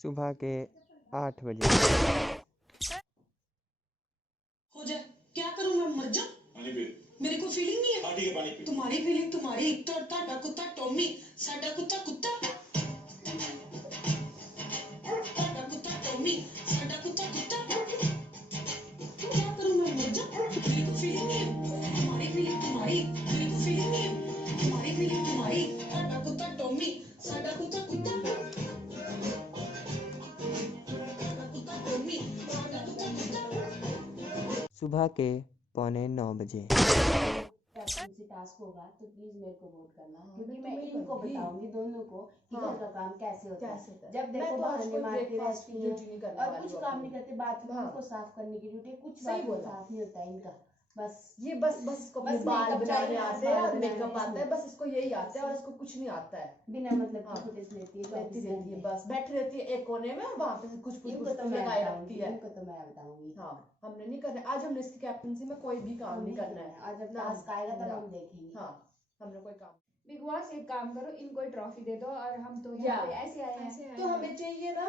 सुबह के 8 बजे। हो जाए क्या करूं मैं, मर जाऊं? पानी पी। मेरे को फीलिंग नहीं है। हाँ ठीक है, पानी पी। तुम्हारी फीलिंग तुम्हारी, ताटा कुत्ता टॉमी, साडा कुत्ता कुत्ता, ताटा कुत्ता टॉमी, साडा कुत्ता कुत्ता। क्या करूं मैं, मर जाऊं? मेरे को फीलिंग नहीं है। तुम्हारी फीलिंग तुम्हारी, मेरे को फीलिंग नहीं है। तुम्हारी फीलिंग तुम्हारी, ताटा कुत्ता टॉमी, साडा कुत्ता कुत्ता, ताटा कुत्ता टॉमी, साडा कुत्ता कुत्ता। सुबह के 8:45 बजे। कैप्टनसी टास्क होगा तो प्लीज मेरे को वोट करना, क्योंकि मैं इनको बताऊंगी दोनों को कि घर का काम कैसे होता है। जब देखो बहाने मारती रहती हैं और कुछ काम नहीं करते, बाथरूम को साफ करने की ड्यूटी, कुछ बाथरूम साफ नहीं होता है इनका। बस ये बस इसको बस बाल बनाने आते हैं और मेकअप आता है, बस इसको यही आता है और इसको कुछ नहीं आता है। बिना मतलब की फुटेज लेती रहती है, बस बैठी रहती है एक कोने में, वहाँ पे कुछ तो मैं लगाई रखती है। इनको तो मैं बताऊंगी। हाँ, हमने नहीं करना आज, हमने इसकी कैप्टनसी में कोई भी काम नहीं करना है। और जब टास्क आएगा तब हम देखेंगे। हाँ, हमने कोई काम। बिग बॉस एक काम करो, इनको ट्रॉफी दे दो और हम तो यहाँ पे ऐसे आए हैं। तो हमें चाहिए ना,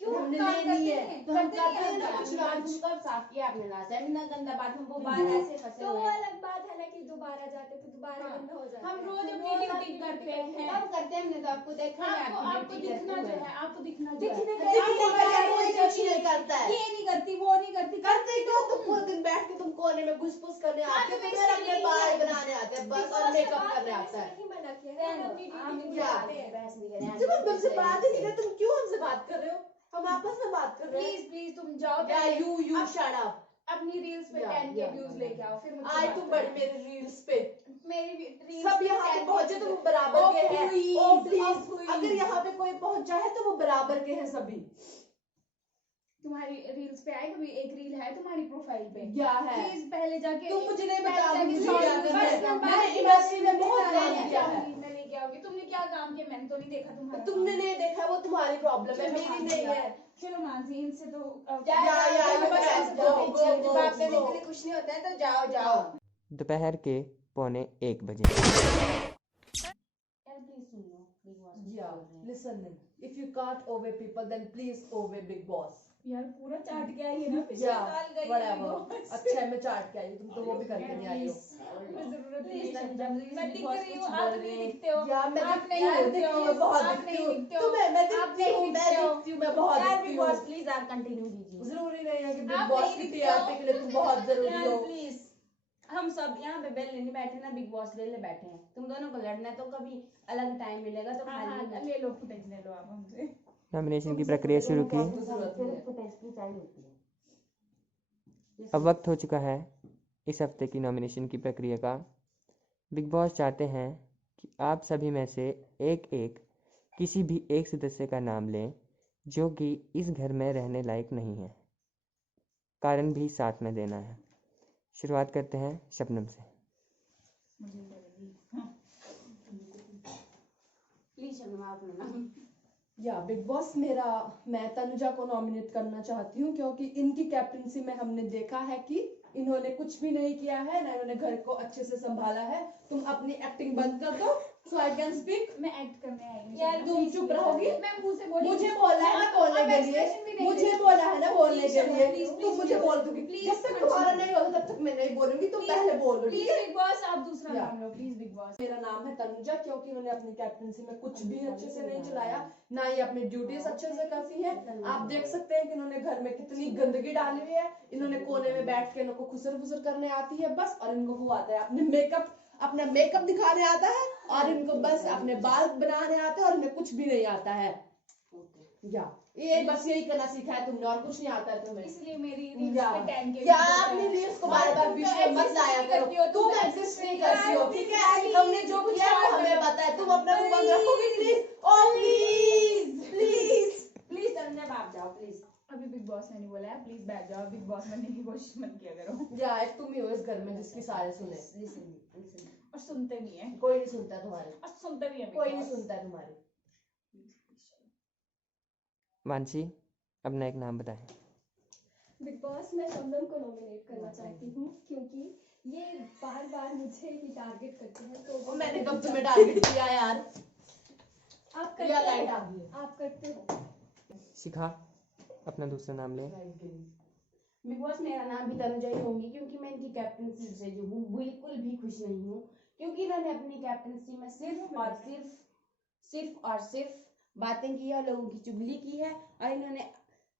क्यों हमने काम लेनी करते है हैं? तो हम करते करते हैं ना कुछ ना बाथरूम कुछ। कब साफ किया आपने लास्ट टाइम? इतना गंदा बाथरूम, वो बाल ऐसे फंसे तो हुए वो हैं। अलग बात है ना कि दोबारा जाते तो दोबारा गंदा हो जाता हम है। रोज तो अपनी वो ड्यूटी करते हैं। कब करते हैं? हमने तो आपको देखा है, आपको दिखना जो है, आपको दिखना जो है। दिखने कोई कुछ नहीं करता है। ये नहीं करती, वो नहीं करती, करते क्यों? तुम पूरे दिन बैठ के तुम कोने में घुस-पुस करने आते हो, तुम्हें अपने बाल बनाने आते हैं बस, और मेकअप करने आता है। नहीं मना किया है, हम अपनी ड्यूटी क्या? करते हैं। बहस नहीं करें। जब हम तुमसे बात ही नहीं कर, तुम क्यों हमसे बात कर रहे हो? हम आपस में बात कर रहे हैं। प्लीज तुम जाओ, या you shut up। अपनी रील्स पे 10K व्यूज लेके आओ, फिर मुझसे आज बात तुम करना। बड़ी मेरी रील्स पे मेरी रील्स सब यहाँ पे पहुंचे तो वो बराबर के हैं। ओ प्लीज, अगर यहाँ पे कोई पहुंचा है तो वो बराबर के हैं सभी। तुम्हारी रील्स पे आए, कभी एक रील है तुम्हारी प्रोफाइल पे? क्या है? प्लीज पहले जाके तुम मुझे नहीं पहले बताओगी जाके मुझे sorry, क्या करना है। personal बात मैंने की इंडस्ट्री में मैं बहुत काम लेके किया है। आऊंगी, मैं लेके आऊंगी। तुमने क्या काम किया? मैंने तो नहीं देखा तुम्हारा। तुमने नहीं देखा, वो तुम्हारी प्रॉब्लम है, मेरी नहीं है। चलो मानसी, इनसे तो जवाब देने के लिए कुछ नहीं होता है, तो जाओ। दोपहर के 1:45 बजे। यार please soon low, big boss Yeah, listening. If you can't obey people, then please obey Big Boss. यार पूरा चाट के आई है ना, पिछले Yeah, साल गई है whatever. Big Boss। अच्छा है, मैं चाट के आई हूँ, तुम तो वो भी करके नहीं आई हो। मैं जरूरत नहीं Please, है। please, मैं Big दिख Boss रही हूँ, कुछ आप बोल नहीं रहे हैं। दिखते हो। यार मैं आप दिखती नहीं हूँ, दिखते हो, बहुत आप दिखती नहीं हूँ। दिखते हो। तुम्हें मैं आप दिखती नहीं हूँ, मैं दिखते हो। दिखती हूँ, मैं बहुत यार दिखती बिग हूँ। बॉस प्लीज आप कंटिन्यू कीजिए। जरूरी नहीं है कि आप बिग बॉस नहीं की दिखते टीआरपी हो। के लिए तुम बहुत जरूरी यार हो। प्लीज, हम सब यहाँ पे बेल नहीं बैठे ना, बिग बॉस ले बैठे हैं। तुम दोनों को लड़ना है तो कभी अलग टाइम मिलेगा तो हाँ, ले लो फुटेज, ले लो आप हमसे। नॉमिनेशन की प्रक्रिया शुरू की। फुटेज की चाहिए होती है। अब वक्त हो चुका है इस हफ्ते की नॉमिनेशन की प्रक्रिया का। बिग बॉस चाहते हैं कि आप सभी में से एक किसी भी एक सदस्य का नाम लें जो कि इस घर में रहने लायक नहीं है। कारण भी साथ में देना है। शुरुआत करते हैं शबनम से। प्लीज शर्मा अपना नाम। या बिग बॉस मैं तनुजा को नॉमिनेट करना चाहती हूँ, क्योंकि इनकी कैप्टनसी में हमने देखा है कि इन्होंने कुछ भी नहीं किया है, ना इन्होंने घर को अच्छे से संभाला है। तुम अपनी एक्टिंग बंद कर दो, सो आई कैन स्पीक। मैं एक्ट करने आई हूँ। यार तुम चुप रहोगी? मैं मुंह से बोली। मुझे बोला है ना बोलने के लिए, मुझे बोला है ना बोलने के लिए, तुम मुझे बोल दोगी। जब तक तुम्हारा नहीं होगा तब तक मैं नहीं बोलूंगी, तुम पहले बोलो। प्लीज बिग बॉस, आप दूसरा नाम लो, प्लीज बिग बॉस। मेरा नाम है तनुजा, क्योंकि इन्होंने अपनी कैप्टनसी में कुछ भी अच्छे से नहीं चलाया, ना ही अपनी ड्यूटीज अच्छे से करती है। आप देख सकते हैं कि इन्होंने घर में कितनी गंदगी डाली हुई है। इन्होंने कोने में बैठ के इनको खुसर फुसर करने आती है बस, और इनको वो आता है अपना मेकअप दिखाने आता है, और इनको बस अपने बाल बनाने आते हैं, और इन्हें कुछ भी नहीं आता है। या ये बस यही करना सीखा है तुमने, और कुछ नहीं आता है तुम्हें। इसलिए मेरी रील्स पे 10K क्या अपनी रील्स को बार-बार बीच में मत लाया करो। तुम एग्जिस्ट नहीं करती हो, ठीक है? हमने जो किया है वो हमें पता है। तुम अपना मुंह बंद रखोगी प्लीज? ओ प्लीज तनुजा आप जाओ प्लीज। अभी बिग बॉस ने नहीं बोला है, प्लीज बैठ जाओ। बिग बॉस बनने की कोशिश मत किया करो। या एक तुम ही हो इस घर में जिसकी सारे सुने। लिसन और सुनते भी हैं, कोई नहीं सुनता तुम्हारे, और सुनते भी हैं Big कोई नहीं Boss। सुनता तुम्हारी। मानसी, अपना एक नाम बताएं। बिग बॉस मैं शबनम को नॉमिनेट करना चाहती हूँ, क्योंकि ये बार बार मुझे ही टारगेट करते हैं। तो मैंने कब तुम्हें टारगेट किया यार? आप या लाइट करते आ हो, गई। आप करते हो। शिखा, अपना दूसरा नाम ले। बिग बॉस मेरा नाम भी तनुजा ही होंगी, क्योंकि मैं इनकी कैप्टनसी से जो हूँ बिल्कुल भी खुश नहीं हूँ, क्योंकि इन्होंने अपनी कैप्टनसी में सिर्फ और सिर्फ बातें की है, लोगों की चुगली की है, और इन्होंने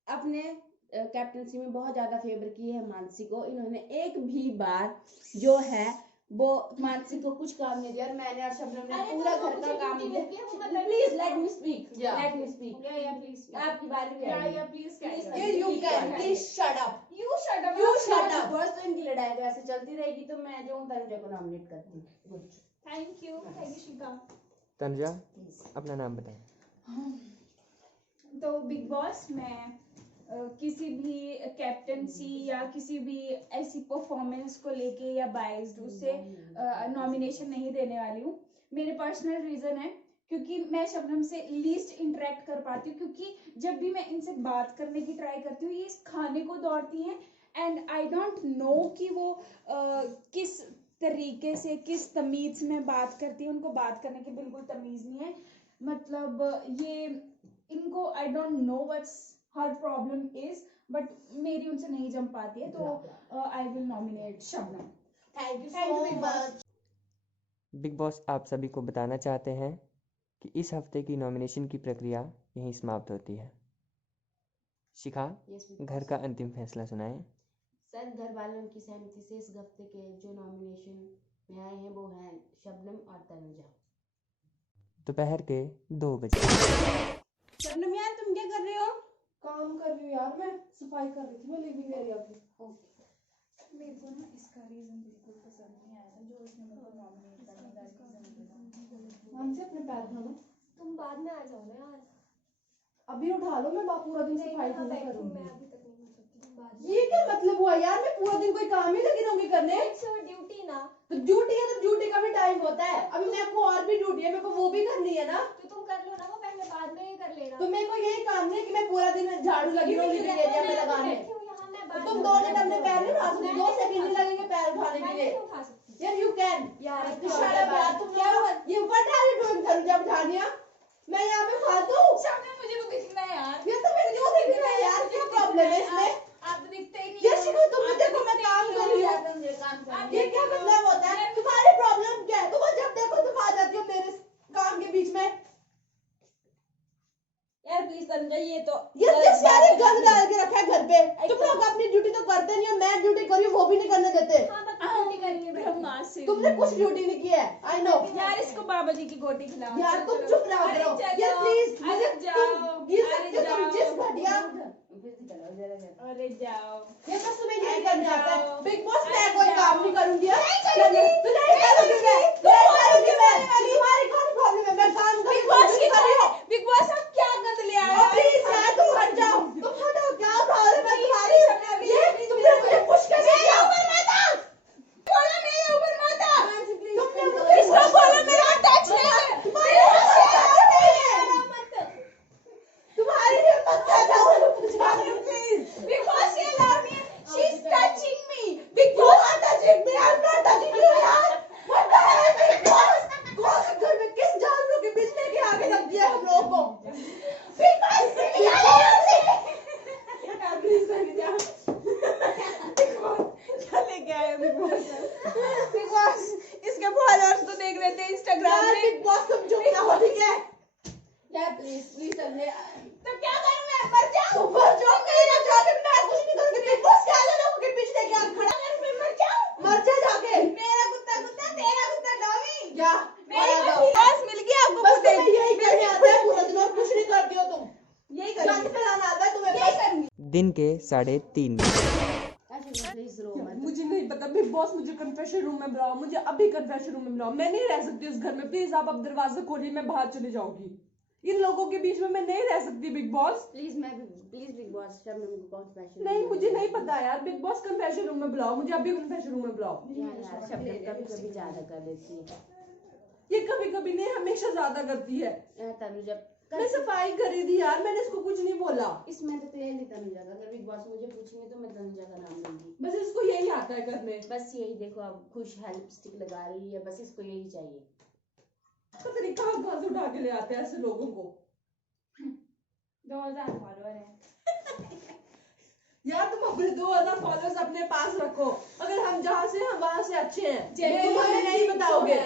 अपने कैप्टनसी में बहुत ज्यादा फेवर की है मानसी को। इन्होंने एक भी बार जो है वो मानसी को कुछ काम नहीं दिया, और मैंने और शबनम ने पूरा घर का काम किया। Please let me speak, late me speak. आपकी बारी है। Please you can please shut up. You shut up. You shut up. बस तो इनकी लड़ाई तो ऐसे चलती रहेगी, तो मैं जो हूँ तनुजा को नॉमिनेट करती हूँ। Thank you शिखा। तनुजा, अपना नाम बताएं। तो बिग बॉस मैं किसी भी कैप्टनसी या किसी भी ऐसी परफॉर्मेंस को लेके या बाइस्ड उससे नॉमिनेशन नहीं देने वाली हूँ। मेरे पर्सनल रीजन है क्योंकि मैं शबनम से लीस्ट इंटरेक्ट कर पाती हूँ, क्योंकि जब भी मैं इनसे बात करने की ट्राई करती हूँ ये इस खाने को दौड़ती हैं, एंड आई डोंट नो कि वो किस तरीके से किस तमीज में बात करती है। उनको बात करने की बिल्कुल तमीज नहीं है, मतलब ये इनको I don't know what's her problem is, but मेरी उनसे नहीं जम पाती है, तो I will nominate Shabnam. Thank you Thank you, so Big Boss. Much. Big boss आप सभी को बताना चाहते हैं कि इस हफ्ते की नॉमिनेशन की प्रक्रिया यहीं समाप्त होती है। शिखा, घर का अंतिम फैसला सुनाएं। सर, घर वालों की सहमति से इस हफ्ते के जो नॉमिनेशन में आए हैं वो हैं शबनम और तनुजा। दोपहर के 2 बजे। शबनम यार, तुम क्या कर रहे हो? काम कर रही हूँ यार, मैं सफाई कर रही थी मैं लिविंग एरिया की। मेरे को ना इसका रीजन बिल्कुल पसंद नहीं आया था जो इसने मेरे को नॉमिनेट करने का रीजन दिया। हमसे अपने पैर उठाना, तुम बाद में आ जाओ ना यार। अभी उठा लो, मैं पूरा दिन नहीं, सफाई मैं नहीं बैठूं, मैं करूंगी। अभी तक नहीं कर सकती, तुम बाद में ये क्या मतलब हुआ यार, मैं पूरा दिन कोई काम ही लगी रहूंगी करने। इट्स योर ड्यूटी ना। तो ड्यूटी है तो ड्यूटी का भी टाइम होता है। अभी मेरे को और भी ड्यूटी है, मेरे को वो भी करनी है ना। तो तुम कर लो ना, वो पहले बाद में ही कर लेना। तो मेरे को यही काम नहीं है कि मैं पूरा दिन झाड़ू लगी रहूं लिविंग एरिया में लगाने। बैठी हूँ यहाँ, मैं तो बाद तुम में 2 मिनट अपने पैर नहीं उठा सकती? 2 सेकंड नहीं लगेंगे पैर उठाने के मैं लिए। नहीं उठा सकती। यार यू कैन। यार, शट अप यार, तुम क्या ये what are you doing Tanuja Bithania? मैं यहाँ पे फालतू। शबनम मुझे तो दिखना है यार। ये तो मेरे क्यों दिख रहा है यार, क्या प्रॉब्लम है इसमें? आप तो दिखते ही नहीं ये हो। शिखा, तुम भी देखो मैं काम कर रही हूँ। तनुजा काम कर रही ये है। क्या मतलब होता है? तुम्हारी प्रॉब्लम क्या है? तुम जब देखो तुम आ जाती हो मेरे काम के बीच में। यार प्लीज तनुजा, ये तो ये किस सारे गंद डाल के रखा है घर पे। तुम लोग अपनी ड्यूटी तो करते नहीं हो, मैं ड्यूटी करी हूँ वो भी नहीं करने देते। हाँ, बस ड्यूटी करनी है। ब्रह्मास्त्र। तुमने कुछ ड्यूटी नहीं की है, आई नो। यार इसको बाबा जी की गोटी खिलाओ। यार तुम चुप रहो अरे करो। चलो, यार प्लीज अरे मुझे जाओ, तुम गिर अरे सकते हो, तुम जाओ। जिस घटिया अरे जाओ। ये बस तुम्हें यही करना आता है। जाओ। बिग बॉस मैं अरे कोई जाओ। काम नहीं करूंगी। नहीं करूंगी। तो नहीं करूंगी मैं, नहीं करूंगी मैं। तुम्हारी कौन प्रॉब्लम है? मैं काम बिग करूंगी, बॉस तुम कर रही हो। बिग बॉस आप क्या गंद ले आए हो? प्लीज यार तुम हट जाओ, तुम हटो। क्या उठा रहे हो? मैं तुम्हारी ये तुमने मुझे पुश कैसे किया? बोलो मेरे ऊपर मत आ। तुमने इसको बोलो मेरा टच नहीं है। तुम्हारी हिम्मत नहीं है। तुम्हारी हिम्मत कैसे हुई? प्लीज बिग बॉस ये लामी है। She is touching me. Big boss touching me, I'm not touching you यार। What the hell big boss? कौन से घर में किस जानवरों के बीच लेके आगे रख दिया हम लोगों को? बिग बॉस निकालो यहाँ से। प्लीज क्या लेके आए हो बिग बॉस? बिग बॉस इसके फॉलोअर्स तो देख रहे थे इंस्टाग्राम यार में। बिग बॉस तुम चुप रहो, ठीक है? यार प्लीज प्लीज चलने। तो क्या करूं मैं? मर जाऊं? तुम मर जाओ, कहीं ना जाके मैं कुछ नहीं करूंगी। बिग बॉस क्या लोगों के बीच लेके आ खड़ा कर? मैं मर जाऊं? मर जा जाके। मेरा कुत्ता कुत्ता, तेरा कुत्ता डॉगी। या मेरी मारा को जाओ। बॉस मिल गया आपको बस कुत्ते। तुम्हें यही करने आता है पूरा दिन और कुछ नहीं करती हो तुम। यही गंद करूंगी। फैलाना आता है तुम्हें यही बस। करूंगी। दिन के 3:30 बजे। प्लीज रो मत। मुझे नहीं पता बिग बॉस, मुझे कन्फेशन रूम में बुलाओ, मुझे अभी कन्फेशन रूम में बुलाओ। मैं नहीं रह सकती उस घर में, प्लीज आप अब दरवाजा खोलिए, मैं बाहर चली जाऊंगी। इन लोगों के बीच में मैं नहीं रह सकती big boss. Please big boss Shabnam को कॉन्फेशन। नहीं मुझे नहीं पता यार, बिग बॉस कन्फेशन रूम में बुलाओ, मुझे अभी कन्फेशन रूम में बुलाओ। यार शबनम कभी कभी ज्यादा कर देती है। ये कभी कभी नहीं, हमेशा ज्यादा करती है। तनुजा मैं सफाई करी थी यार, मैंने इसको कुछ नहीं बोला। इसमें तो क्लियरली तनुजा का, अगर बिग बॉस मुझे पूछेंगे तो मैं तनुजा का नाम लूंगी। बस इसको यही आता है करने। बस यही देखो, अब खुश है, लिपस्टिक लगा रही है, बस इसको यही चाहिए। पता नहीं कहाँ से उठा के ले आते हैं ऐसे लोगों को। 2000 फॉलोअर है। यार तुम अपने 2000 फॉलोअर्स अपने पास रखो, अगर हम जहाँ से हम वहाँ से अच्छे हैं तुम हमें नहीं बताओगे,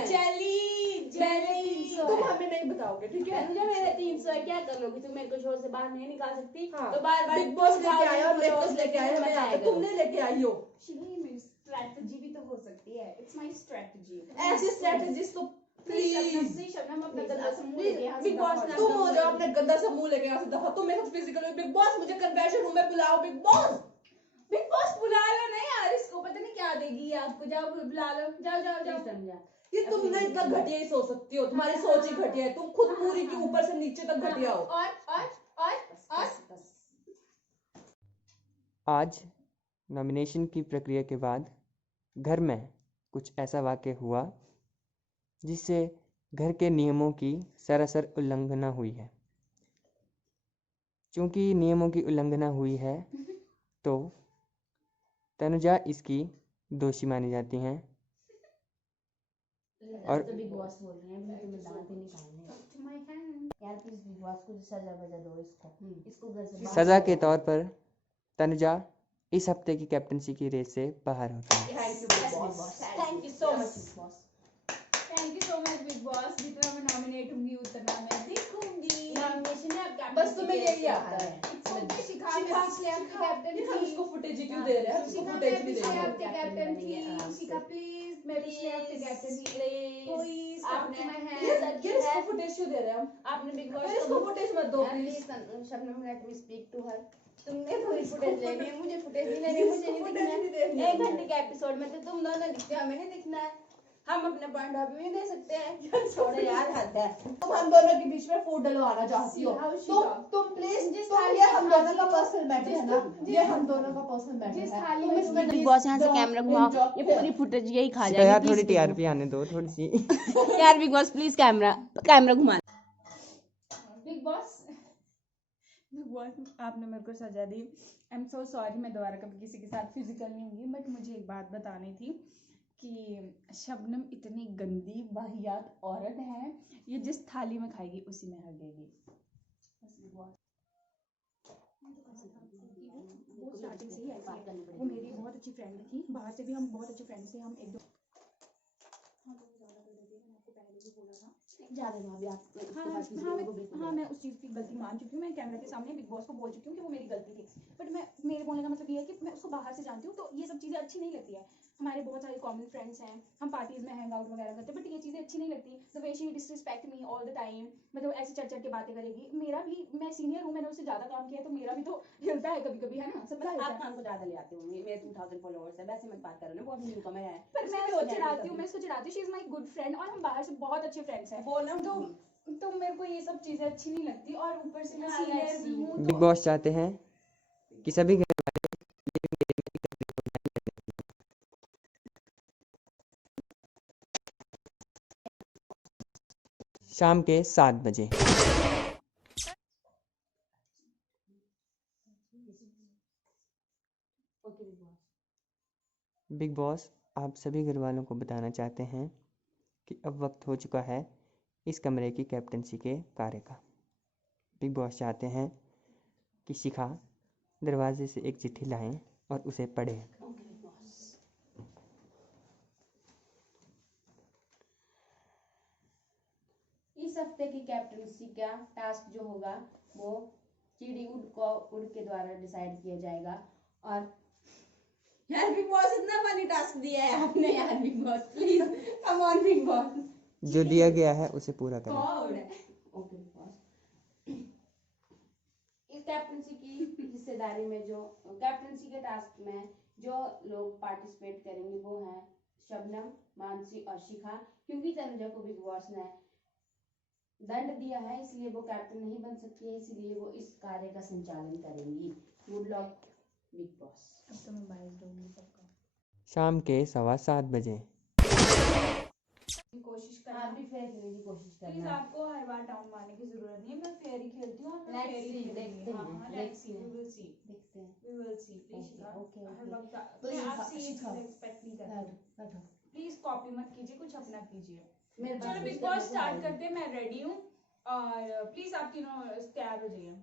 तुम हमें नहीं बताओगे, ठीक है? मुझे मेरे 300 है, क्या कर लोगी तुम? मेरे को शो से बाहर नहीं निकाल सकती। हाँ। तो बार बार बिग बॉस लेके आए और लेकर लेके आए हमें यहाँ पे, तुमने लेके आई हो। मेरी स्ट्रेटजी भी तो हो सकती है। It's my strategy. ऐसी स्ट्रेटजीज तो प्लीज शबनम अपना गंदा सा मुंह लेके यहाँ से बिग बॉस दफा तुम हो हो जाओ अपने गंदा सा मुंह लेके यहाँ से दफा, तुम मेरे साथ फिजिकल हो। बिग बॉस मुझे कन्फेशन रूम में बुलाओ, बिग बॉस। बिग बॉस बुला लो ना यार, इसको पता नहीं क्या देगी ये आपको। जाओ बुला लो, जाओ जाओ जाओ। समझा? ये तुम ना इतना घटिया ही सोच सकती हो, तुम्हारी सोच ही घटिया है, तुम खुद पूरी की ऊपर से नीचे तक घटिया हो। और आज नॉमिनेशन की प्रक्रिया के बाद घर में कुछ ऐसा वाक़या हुआ जिससे घर के नियमों की सरासर उल्लंघना हुई है। चूँकि नियमों की उल्लंघना हुई है तो तनुजा इसकी दोषी मानी जाती हैं और तो बिग बॉस बोल रहे हैं, अभी तुम्हें दांत ही निकालने हैं। यार प्लीज बिग बॉस को सजा वजा दो इसको घर से बाहर सज़ा के तौर पर तनुजा इस हफ्ते की कैप्टनसी की रेस से बाहर होती है। Thank you big boss, thank you so much big boss. Thank you so much big boss. जितना मैं नॉमिनेट होंगी उतना मैं देखूंगी। नॉमिनेशन है अब बस तुम्हें यही आता है। शिखा पिछले हफ्ते कैप्टन हम थी। इसको फुटेज ही क्यों दे रहे हैं, हम इसको शिखा फुटेज भी पिछले देंगे। हफ्ते कैप्टन थी। आराम से। शिखा प्लीज, मैं पिछले हफ्ते कैप्टन थी। प्लीज आपने ये इसको फुटेज क्यों दे रहे हैं हम? आपने बिग बॉस फिर इसको फुटेज मत दो please. Shabnam let me speak to her. तुमने थोड़ी फुटेज लेनी है, मुझे फुटेज नहीं लेनी, मुझे नहीं फुटेज नहीं दिखना देखनी है। है 1 मुझे। घंटे के एपिसोड में तो तुम दोनों दिखते हो, हमें नहीं दिखना है। हम अपने पॉइंट ऑफ व्यू दे सकते हैं। छोड़ो यार, हद है। तुम हम दोनों के बीच में फूट डलवाना चाहती हो। तुम प्लीज, ये हम दोनों का पर्सनल मैटर है ना, ये हम दोनों का पर्सनल मैटर जिस है। थाली तुम में इसमें बिग बॉस यहाँ से कैमरा घुमाओ, ये पूरी फुटेज यही खा यार जाएगी। थोड़ी प्लीज टीआरपी आने दो थोड़ी सी। यार बिग बॉस प्लीज कैमरा घुमा। बिग बॉस आपने मेरे को सजा दी। I am so sorry. मैं दोबारा कभी किसी के साथ फिजिकल नहीं होंगी। बट मुझे एक बात बतानी थी कि शबनम इतनी गंदी वाहियात औरत है, ये जिस थाली में खाएगी उसी में हगेगी। वो स्टार्टिंग से ही ऐसी है। वो मेरी बहुत अच्छी फ्रेंड थी, बाहर से भी हम बहुत अच्छे फ्रेंड थे। हम एक दो ज्यादा भाभी आप इसके हाँ पास किसी लोगों को बिल्कुल हाँ मैं उस चीज़ की गलती मान चुकी हूँ। मैं कैमरा के सामने बिग बॉस को बोल चुकी हूँ कि वो मेरी गलती थी। बट मैं मेरे बोलने का मतलब ये है कि मैं उसको बाहर से जानती हूँ, तो ये सब चीज़ें अच्छी नहीं लगती है। हमारे बहुत सारे कॉमन फ्रेंड्स हैं, हम पार्टीज में हैंग आउट वगैरह करते हैं, बट ये चीज़ें अच्छी नहीं लगती। The way she disrespect me all the time, मतलब ऐसे चढ़ चढ़ के बातें करेगी। मेरा भी, मैं सीनियर हूँ, मैंने उससे ज़्यादा काम किया है, तो मेरा भी तो हिलता है कभी कभी, है ना? सबका हिलता आप है। काम को ज्यादा ले आते होंगे। मेरे 2000 फॉलोअर्स है, वैसे मत बात करो ना, वो अभी न्यूकमर है। पर मैं उसको चिढ़ाती हूँ, she is my good friend, और हम बाहर से बहुत अच्छे फ्रेंड्स हैं। तो मेरे को ये सब चीजें अच्छी नहीं लगती, और ऊपर से मैं सीनियर भी हूँ। बिग बॉस चाहते हैं कि सभी घर वाले शाम के 7 बजे। बिग बॉस आप सभी घर वालों को बताना चाहते हैं कि अब वक्त हो चुका है इस कमरे की कैप्टनसी के कार्य का। बिग बॉस चाहते हैं कि शिखा दरवाजे से एक चिट्ठी लाएं और उसे पढ़ें। इस हफ्ते की कैप्टनसी का टास्क जो होगा वो चिड़ी उड़ के द्वारा डिसाइड किया जाएगा। और यार बिग बॉस इतना फनी टास्क दिया है आपने, यार big boss please come on big boss. जो दिया गया है उसे पूरा करें। ओके बिग बॉस, इस कैप्टनसी की हिस्सेदारी में जो कैप्टनसी के टास्क में जो लोग पार्टिसिपेट करेंगे वो हैं शबनम, मानसी और शिखा। क्योंकि तनुजा को बिग बॉस ने दंड दिया है इसलिए वो कैप्टन नहीं बन सकती है, इसलिए वो इस कार्य का संचालन करेंगी। Good luck big boss. अब तो मैं बाइस दूंगी सबका। शाम के 7:15 बजे। कोशिश आप करना भी फेयर खेलने की कोशिश प्लीज। करना। आपको हर बार डाउन मारने की जरूरत नहीं है, मैं फेयर ही खेलती हूँ। और मैं Let's fair ही see, खेलूंगी। देखते हैं, हाँ, let's देखते see, हैं। we will see, देखते हैं। we will see, please Shikha. Okay, her okay. वक्त Please, मैं आपसे ये शिखा। चीज़ एक्सपेक्ट नहीं करती। बैठो। प्लीज कॉपी मत कीजिए, कुछ अपना कीजिए। मेरे चलो बिग बॉस स्टार्ट करते हैं, मैं रेडी हूँ। और प्लीज आप तीनों तैयार हो जाइए।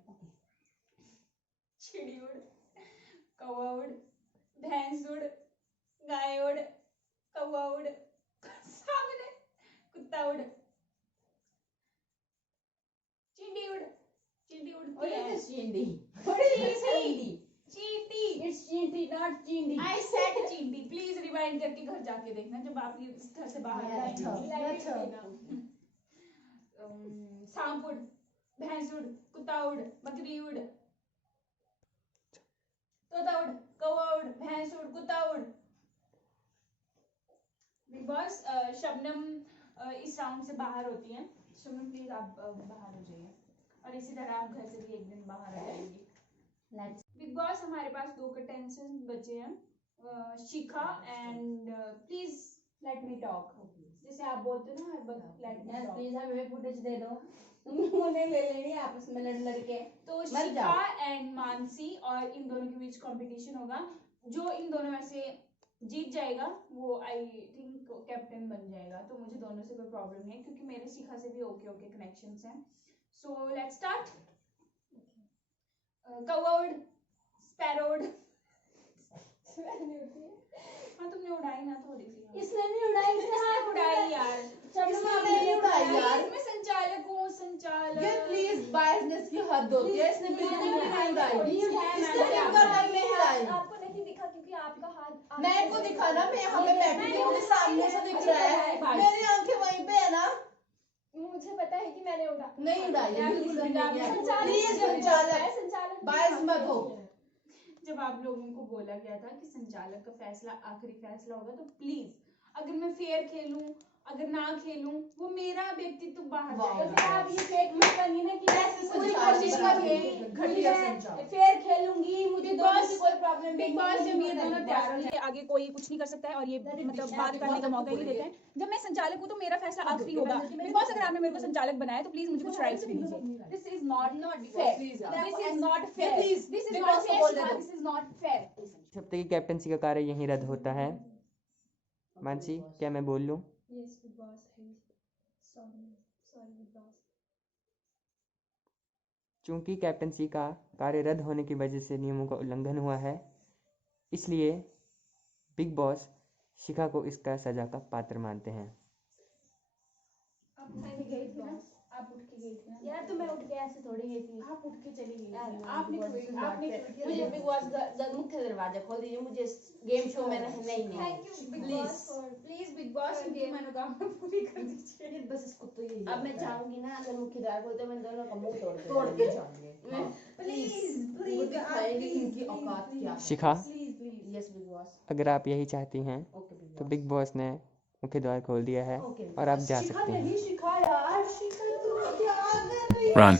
चिड़ी उड़, कौवा उड़, भैंस उड़, गाय उड़, कौवा उड़, सामने कुत्ता उड़, चींटी उड़, चींटी उड़ती है, चींटी चींटी, इट्स चींटी नॉट चींटी I said चींटी। प्लीज रिवाइंड करके घर जाके देखना जब आप ये इस घर से बाहर जाएंगे। सांप उड़, भैंस उड़, कुत्ता उड़, बकरी उड़, तोता उड़, कौवा उड़, भैंस उड़, कुत्ता उड़। बिग बॉस, शबनम इस राउंड से बाहर होती हैं। शबनम प्लीज आप बाहर हो जाइए और इसी तरह आप घर से भी एक दिन बाहर आ जाएंगी। बिग बॉस, हमारे पास 2 कंटेस्टेंट्स बचे हैं, Shikha and please let me talk. जैसे आप बोलते हो ना हर वक्त लेट मी टॉक। प्लीज हमें फुटेज दे दो, उन्हें ले लेनी आपस में लड़ लड़ के। तो शिखा एंड मानसी और इन दोनों के बीच कंपटीशन होगा। जो इन दोनों में से जीत जाएगा वो आई थिंक कैप्टन बन जाएगा। तो मुझे दोनों से कोई प्रॉब्लम नहीं है क्योंकि मेरे शिखा से भी ओके कनेक्शंस हैं। So let's start. कौवा उड़, स्पैरो उड़। हाँ तुमने उड़ाई ना थोड़ी सी। इसने नहीं उड़ाई, इसने हाथ उड़ाई यार। इसने नहीं उड़ाई यार। मैं संचालक हूँ, संचालक। ये प्लीज बायसनेस की हद होती है, इसने बिल्कुल भी नहीं उड़ाई। इसने बिल्कुल नहीं उड़ाई। आपको नहीं दिखा क्योंकि आपका हाथ मैं को दिखा ना, मैं यहाँ पे बैठी हूँ, मुझे सामने से दिख रहा है, मेरी आंखें वहीं पे है ना। मुझे पता है कि मैंने उड़ा नहीं उड़ाई है, बिल्कुल भी नहीं है। संचालक प्लीज संचालक बायस मत हो। जब आप लोगों को बोला गया था कि संचालक का फैसला आखिरी फैसला होगा, तो प्लीज अगर मैं फेयर खेलूं अगर ना खेलूं वो मेरा व्यक्तित्व बाहर जाएगा। तो आप ये फेक मत बनिए ना कि ऐसे पूरी संचालक कोशिश घटिया करिए, संचालक। फेयर खेलूंगी, मुझे बिग दोनों बॉस से कोई प्रॉब्लम बिग बॉस जब ये दोनों तैयार हो जाए आगे कोई कुछ नहीं कर सकता है और ये मतलब बात करने का मौका ही नहीं देते हैं। जब मैं संचालक हूँ तो मेरा फैसला आखिरी होगा। बिग बॉस अगर आपने मेरे को संचालक बनाया तो प्लीज मुझे कुछ राइट्स भी दीजिए। This is not fair, this is not fair, this is not fair, this is not fair. इस हफ्ते की कैप्टनसी का कार्य यहीं रद्द होता है। मानसी, क्या मैं बोल लूं? Yes big boss, sorry big boss. चूंकि कैप्टनसी का कार्य रद्द होने की वजह से नियमों का उल्लंघन हुआ है, इसलिए बिग बॉस शिखा को इसका सजा का पात्र मानते हैं। आप उठ के गई थी ना, आप उठ के गई थी ना यार, तो मैं उठ के ऐसे थोड़ी गई थी। आप उठ के चली गई यार, थी। आपने मुझे बिग बॉस मुख्य दरवाजा खोल दीजिए, मुझे गेम शो में रहना ही नहीं। Thank you big Please. Boss for please big boss उनकी मनोकामना पूरी कर दीजिए। फिर बस इसको तो यही अब मैं जाऊंगी ना, अगर मुख्य द्वार खोलते मैं दोनों का मुंह तोड़ के जाएंगे। हाँ। प्लीज दिखाएंगे इनकी औकात क्या है। शिखा, यस बिग बॉस। अगर आप यही चाहती हैं ओके बिग तो बॉस। बिग बॉस ने मुख्य द्वार खोल दिया है ओके। और आप जा शिखा सकती हैं। नहीं, शिखा यार, शिखा तू क्या कर रही है? Run.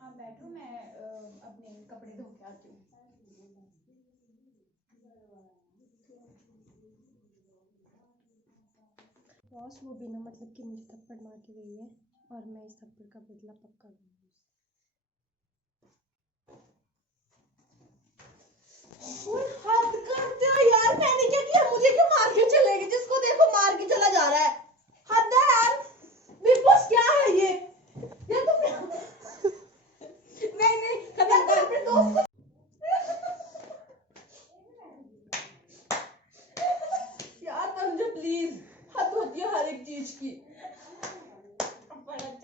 आप बैठो, मैं अपने कपड़े धो के आती हूँ। बॉस वो बिना मतलब कि मुझे थप्पड़ मार के गई है और मैं इस थप्पड़ का बदला पक्का लूंगी। हद करते हो यार, मैंने क्या किया? मुझे क्यों मार के चलेगी? जिसको देखो मार के चला जा रहा है। हद है यार। बिग बॉस क्या है ये? यार तुम नहीं खत्म कर अपने दोस्त को। यार समझो प्लीज, हद होती है हर एक चीज की।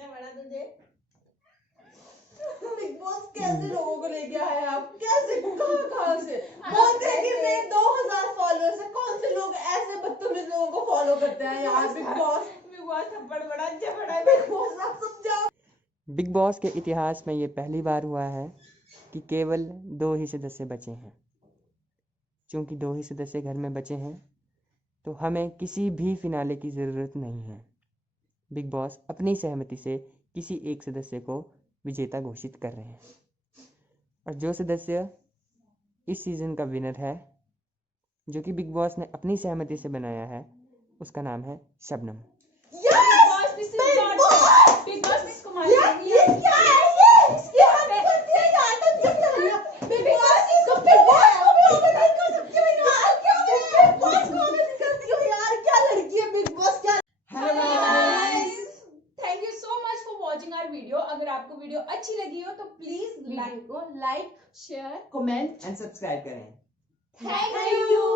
बड़ा तुझे। बिग बॉस कैसे लोगों को लेके आए आप? कैसे, कहाँ से? बोलते हैं कि मेरे 2000 फॉलोअर्स है। कौन से लोग ऐसे बदतमीज लोगों को फॉलो करते हैं यार? बिग बॉस थप्पड़ बड़ा अच्छा बड़ा है। बिग बॉस आप समझाओ। बिग बॉस के इतिहास में ये पहली बार हुआ है कि केवल 2 ही सदस्य बचे हैं। चूंकि 2 ही सदस्य घर में बचे हैं तो हमें किसी भी फिनाले की ज़रूरत नहीं है। बिग बॉस अपनी सहमति से किसी एक सदस्य को विजेता घोषित कर रहे हैं और जो सदस्य इस सीज़न का विनर है, जो कि बिग बॉस ने अपनी सहमति से बनाया है, उसका नाम है शबनम। बिग बॉस इसको मार ये क्या है ये? इसकी हद करती है यार, तुम क्या कर रही हो? बिग बॉस इसको, बिग बॉस को भी ओपन नहीं कर सकती हो आवर वीडियो। अगर आपको वीडियो अच्छी लगी हो तो प्लीज वीडियो को like share comment and subscribe करें। Thank you.